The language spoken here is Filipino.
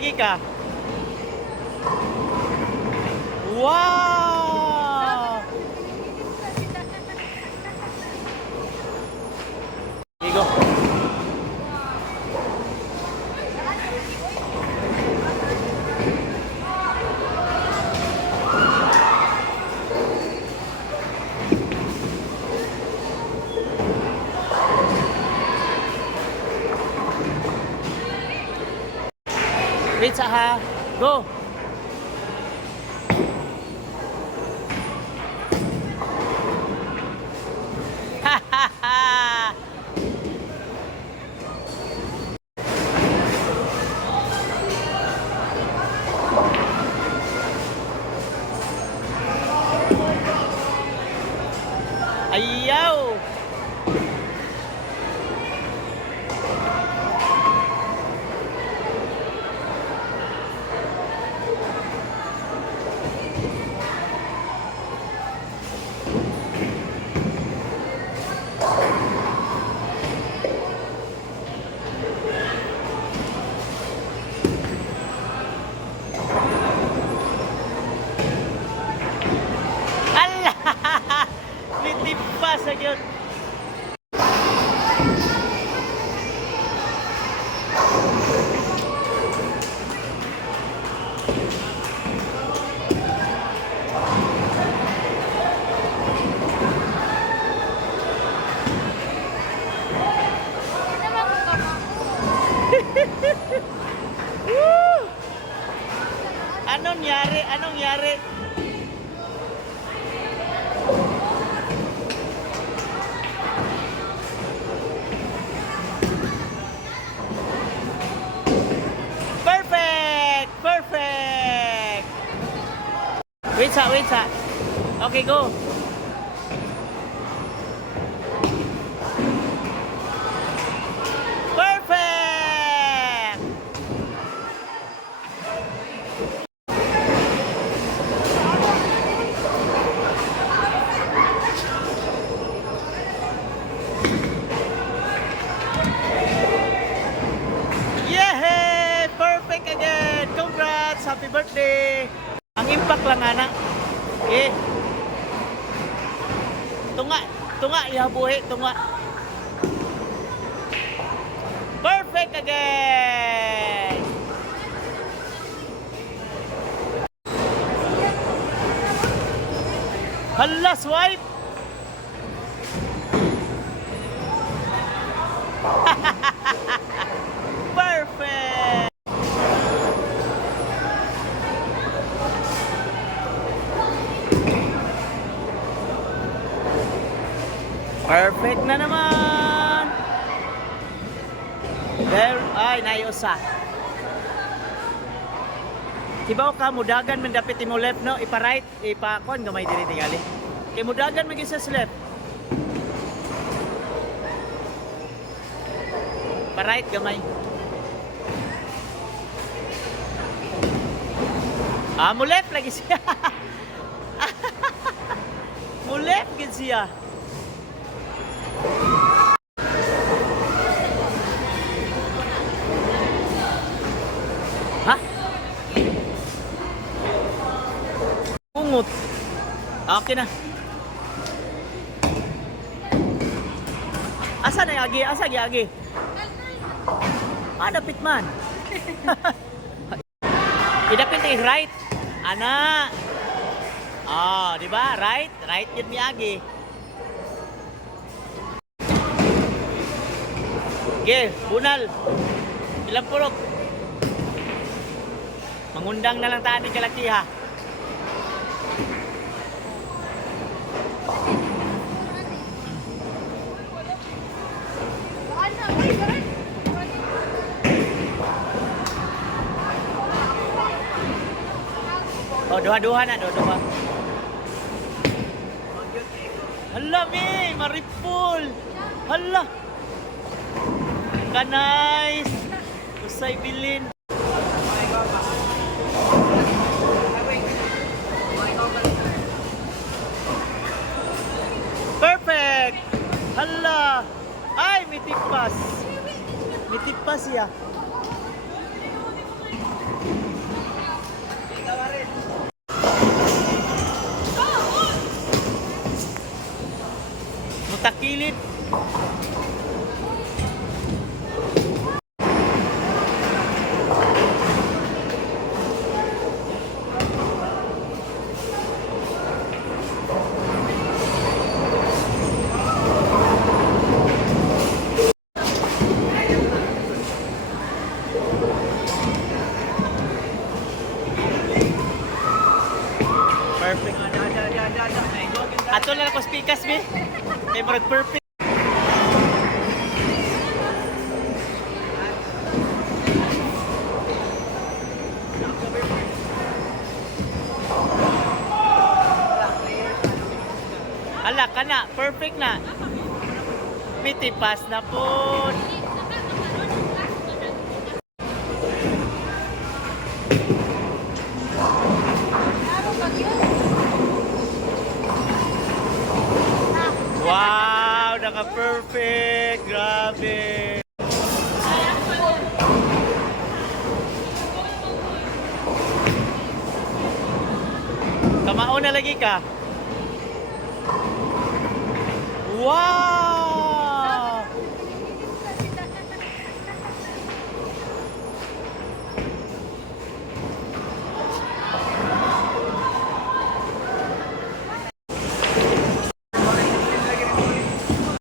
lagi ka? Wow! Ligo. Wait sa ha. Go. Ayaw. Nitipas sa yun. Anong yari? Anong yari? Perfect! Perfect! Wait sa, wait sa. Okay, go. Perfect! Yay! Perfect again! Congrats! Happy birthday! Ang impact lang, anak. Okay. Tunga, tunga, ihabuhi, tunga. Perfect again! Hala, swipe! Perfect! Perfect na naman! There, ay, nayusa. Tibaw ka, mudagan man dapit mo left, no? Ipa-right, ipa-kon, gamay diri tingali. Kaya mudagan man isa sa left. Pa-right, gamay. Ah, mo left lagi siya. Mo left gid siya. Ha? Pungot. Okay na. Asa na yagi? Asa yagi? Ah, dapit man. Idapit is right. Ana. Ah, di ba? Right? Right yun miyagi. Okay, bunal. Ilang purok. Mangundang na lang tayo ni kalaki ha. Oh, duha-duha na, duha-duha. Hala, mi, maripol. Hala. Ka-nice. Usay bilin. Perfect. Hala. Ay, may tipas. May tipas siya. takilid. Perfect. Ato lang ako speakers, be. Kay murag perfect. Ala ka na, perfect na. Mitipas na po. Wow, naka-perfect. Grabe. Kamao na lagi ka. Wow!